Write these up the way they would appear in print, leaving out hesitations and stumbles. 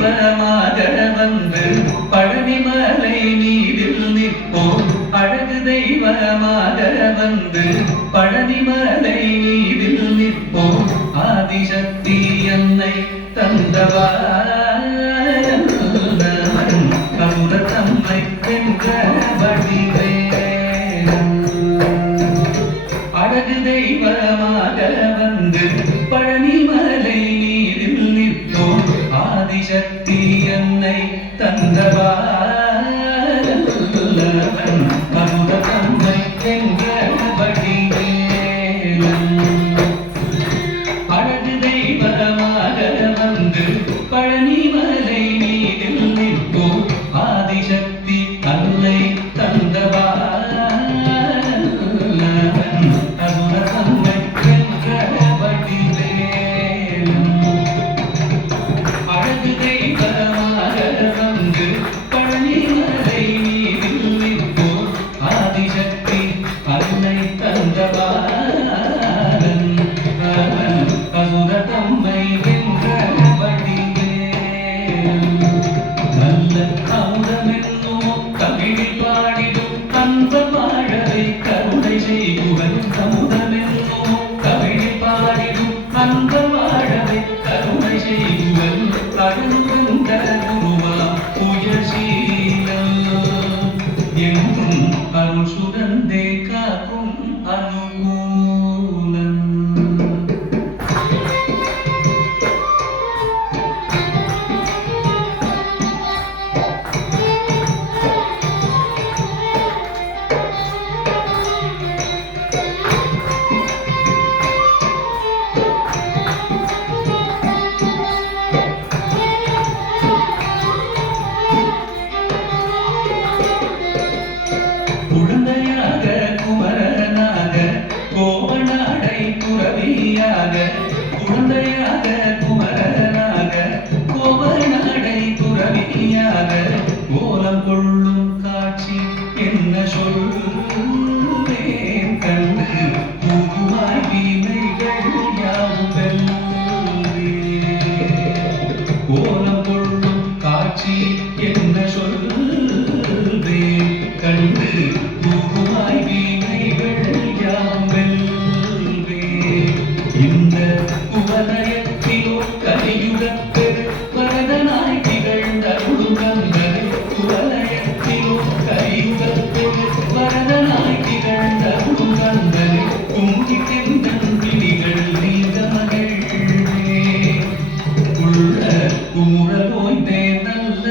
தெய்வமாக வந்து பழனிமலை மீதில் நிற்போம். அழகு தெய்வமாக வந்து பழனிமலை மீதில் நிற்போம். ஆதிசக்தி என்னை தந்தவன் அமுதத்தம்மை வென்ற வடிவேலன். அழகு தெய்வமாக வந்து பழனிமலை மீதில் நிற்போம். ஆதிசக்தி என்னை தந்தவன் அமுதத்தம்மை வென்ற வடிவேலன். அழகு தெய்வமாக வந்து பழனிமலை மீதில் நிற்போம். ஆதிசக்தி அன்னை தந்தவன் அமுதத்தம்மை வென்ற வடிவேலன். அழகு தெய்வமாக வந்து பழனிமலை மீதில் நிற்போம். ஆதிசக்தி அன்னை தந்தவன் அமுதத்தம்மை வென்ற வடிவேலன். நல்ல அமுதமென்னும் தமிழில் பாடிடும் அன்ப வாழவை கருணை செய்குவன். அமுதமென்னும் தமிழில் பாடிடும் அன்ப வாழவை கருணை செய்குவன். அழுந்த குருவாம் புயசீலன் என்றும் அருள் சுரந்தே காக்கும் அனுகூலன். குழந்தையாக குமரனாக கோவனாடை துறவியாக. குழந்தையாக குமரனாக கோவனாடை துறவியாக. கோலம் கொள்ளும் காட்சி என்ன சொல்வேன் கண்டு பூவாய் வீணைகள் யாவும் வெல்வே. கோலம் கொள்ளும் காட்சி என்ன சொல்வேன் கண்டு பூவாய் வீணைகள் யாவும் வெல்வே. இந்த குவலயத்திலோ கலியுகப்பெரு வரதனாய் திகழ்ந்த அருளுகந்தனை. குவலயத்திலோ கலியுகப்பெரு வரதனாய் திகழ்ந்த அருளுகந்தனை. குங்கிக்கெந்தன் விழிகள் நீந்த மகிழ்வே. உள்ள குமுறலோய்ந்தே நல்ல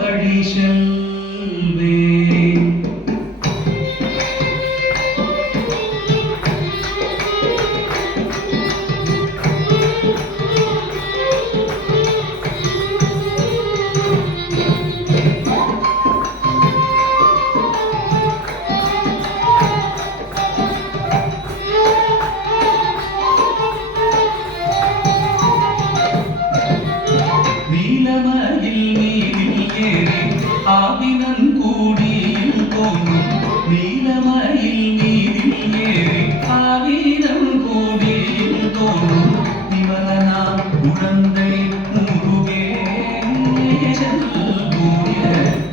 வழி செல்வே. நீலமயில் மீதில் ஏறி ஆவினன் கூடியில் தோன்றும். நீலமயில் மீதில் ஏறி ஆவினன் கூடியில் தோன்றும். நிமலனாம் குழந்தை முருகேசன் கூடிய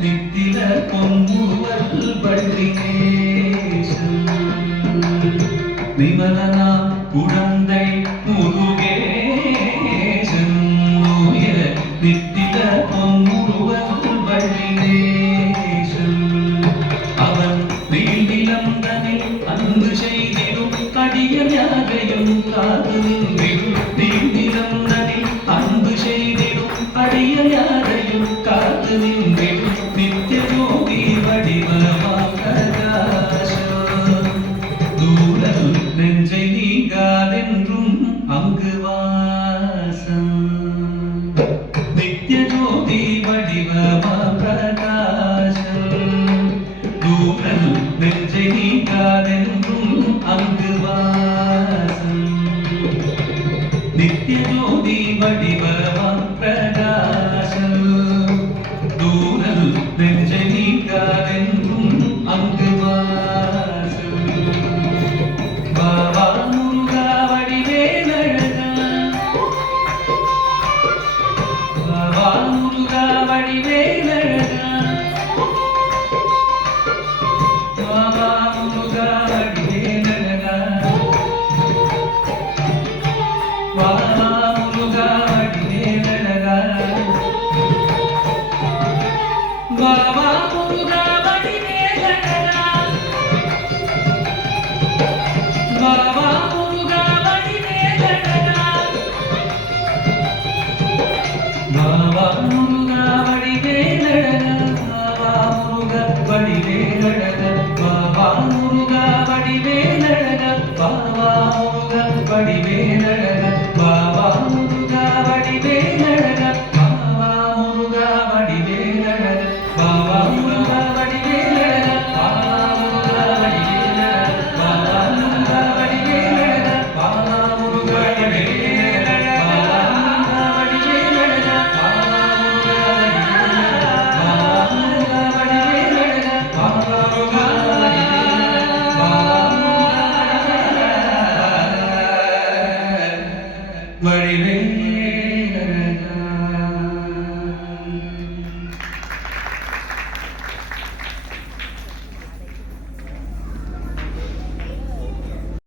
நித்தில பொன்முறுவல் வள்ளிகேசன். நிமலனாம் குழந்தை முருகேசன் நித்தில பொன்முறுவல் வள்ளிகேசன். அவன் நீள்நிலந்தனில் அன்பு செய்திடும் அடியர் யாரையும் காத்து நின்றிடும். நீள்நிலந்தனில் அன்பு செய்திடும் அடியர் யாரையும் காத்து நின்றிடும். நித்திய ஜோதி வடிவமாம் பிரகாசம். தூரல் நெஞ்சை நீங்காதென்றும் அங்கு வாசம். நித்திய ஜோதி வடிவமாம் பிரகாசம். தூரல் நெஞ்சை நீங்காதென்றும் அங்கு வாசம். நித்திய ஜோதி வடிவமாம் பிரகாசம். தூரல் நெஞ்சை நீங்காதென்றும் அங்கு வாசம். பாபா முருகா வடிவேலழகா. பாபா முருகா பாவா முருகா வடிவேலழகா